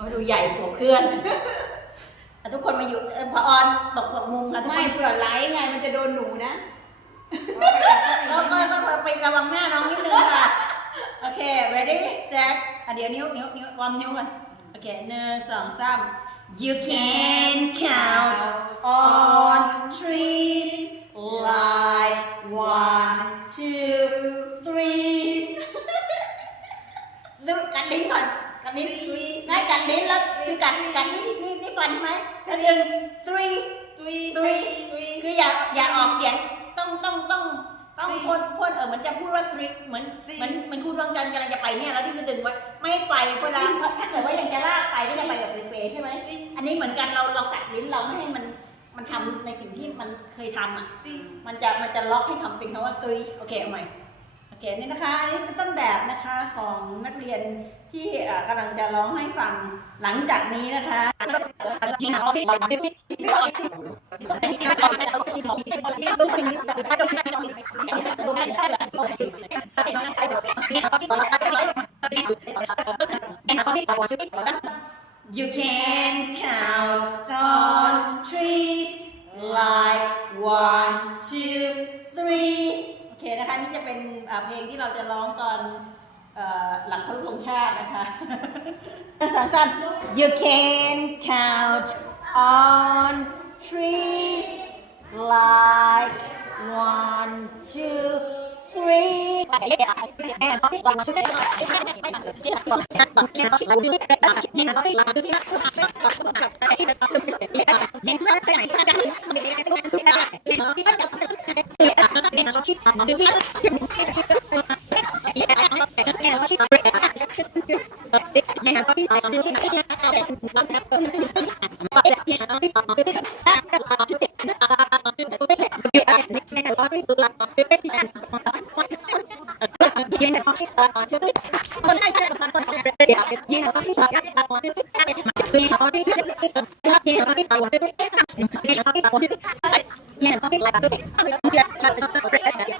เอาดูใหญ่กว่าเพื่อนอะทุกคนมาอยู่เออพอออนตกตกมุมกันทุกคไม่นเผื่อไลฟ์ไงมันจะโดนหนูนะแล้วก็ก็ไประวังหน้าน้องนิดนึงค่ะ โอเค ready set อะเดี๋ยวนิ้วนิ้วนิ้ววอร์มนิ้วกันโอเคหนึ่งสองสาม you can count on trees กัดกัดนี่นี่นี่นี่ฟันใช่ไหมกัดหนึ่ง three three three คืออย่าอย่าออกเสียงต้องต้องต้องต้องพูดพูดเออเหมือนจะพูดว่า three เหมือนเหมือนเหมือนครูดวงจันทร์กำลังจะไปเนี่ยแล้วที่คือดึงไว้ไม่ให้ไปเวลาถ้าเกิดว่ายังจะลากไปก็จะไปแบบเป๋ๆใช่ไหมอันนี้เหมือนกันเราเรากัดลิ้นเราไม่ให้มันมันทำในสิ่งที่มันเคยทำอะ มันจะมันจะล็อกให้คำเป็นคำว่า three โอเคเอาใหม่ โอเคนี่นะคะอันนี้เป็นต้นแบบนะคะของนักเรียนที่กำลังจะร้องให้ฟังหลังจากนี้นะคะ You can count on trees like one two three เคนะคะนี่จะเป็นเพลงที่เราจะร้องตอนหลังเคารพธงชาตินะคะสั้นๆ You can count on trees like one two three Yeah.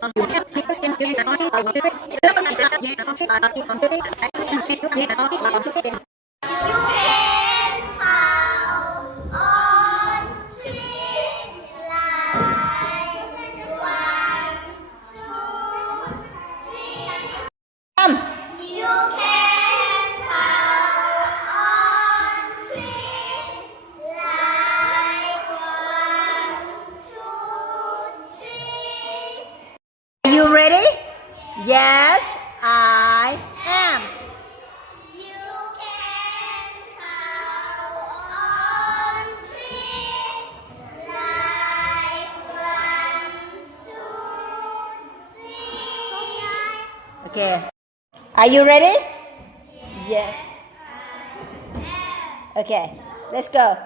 結構今すぐに上がっていく。Yes I am. You can count on trees like one, two, three. Okay. Are you ready? Yes. Okay. Let's go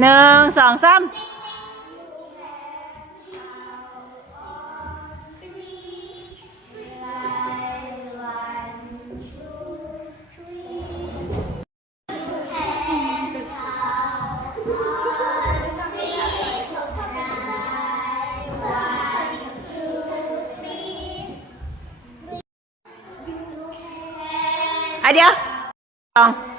หนึ่งสองสามอ่ะเดี๋ยวสอง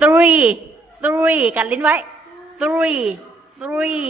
three three three กัดลิ้นไว้ three three